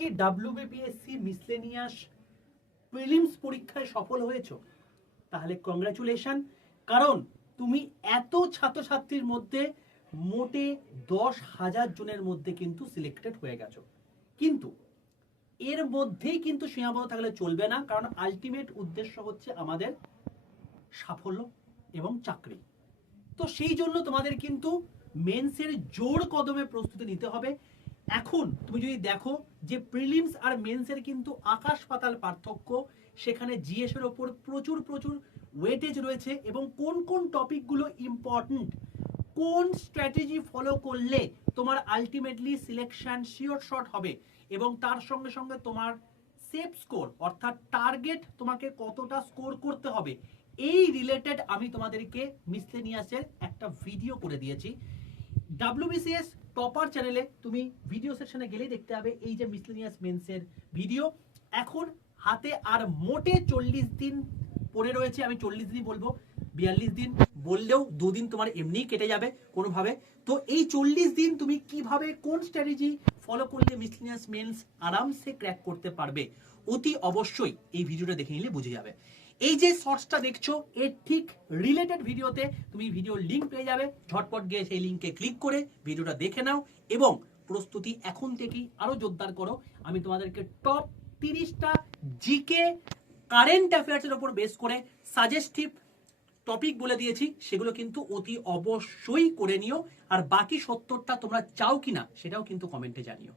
কি WBPSC miscellaneous prelims পরীক্ষায় সফল হয়েছো? তাহলে কংগ্রাচুলেশন, কারণ তুমি এত ছাত্রছাত্রীর মধ্যে মোটে 10,000 জনের মধ্যে কিন্তু সিলেক্টেড হয়ে গেছো। কিন্তু এর মধ্যেই কিন্তু সীমাবদ্ধ থাকলে চলবে না, কারণ আলটিমেট উদ্দেশ্য হচ্ছে আমাদের সাফল্য এবং চাকরি। তো সেই জন্য তোমাদের কিন্তু মেন্সের জোর কদমে প্রস্তুতি নিতে হবে। এখন তুমি যদি দেখো যে প্রিলিমস আর মেন্সের কিন্তু আকাশ পাতাল পার্থক্য, সেখানে জিএস এর ওপর প্রচুর প্রচুর ওয়েটেজ রয়েছে এবং কোন কোন টপিকগুলো ইম্পর্টেন্ট, কোন স্ট্র্যাটেজি ফলো করলে তোমার আলটিমেটলি সিলেকশন শিওর শট হবে এবং তার সঙ্গে সঙ্গে তোমার সেফ স্কোর অর্থাৎ টার্গেট তোমাকে কতটা স্কোর করতে হবে, এই রিলেটেড আমি তোমাদেরকে মিসলেনিয়াসের একটা ভিডিও করে দিয়েছি। ডাব্লিউবিসিএস টপার চ্যানেলে তুমি ভিডিও সেকশনে গেলেই দেখতে হবে এই যে মিসলেনিয়াস মেন্সের ভিডিও। এখন হাতে আর মোটে 40 দিন পড়ে রয়েছে। আমি 40 দিনই বলবো, 42 দিন বললেও 2 দিন তোমার এমনিই কেটে যাবে কোনোভাবে। তো এই 40 দিন তুমি কিভাবে কোন স্ট্র্যাটেজি ফলো করলে মিসলেনিয়াস মেন্স আরামসে ক্র্যাক করতে পারবে, অতি অবশ্যই এই ভিডিওটা দেখে নিলে বুঝে যাবে। এই যে শর্টসটা দেখছো এর ঠিক রিলেটেড ভিডিওতে তুমি ভিডিও লিংক পেয়ে যাবে, ঝটপট গিয়ে সেই লিংকে ক্লিক করে ভিডিওটা দেখে নাও এবং প্রস্তুতি এখন থেকেই আরো জোরদার করো। আমি তোমাদেরকে টপ 30টা জিকে কারেন্ট অ্যাফেয়ার্সের উপর বেস করে সাজেস্টিভ টপিক বলে দিয়েছি, সেগুলো কিন্তু অতি অবশ্যই করে নিও। আর বাকি 70টা তোমরা চাও কিনা সেটাও কিন্তু কমেন্টে জানিও।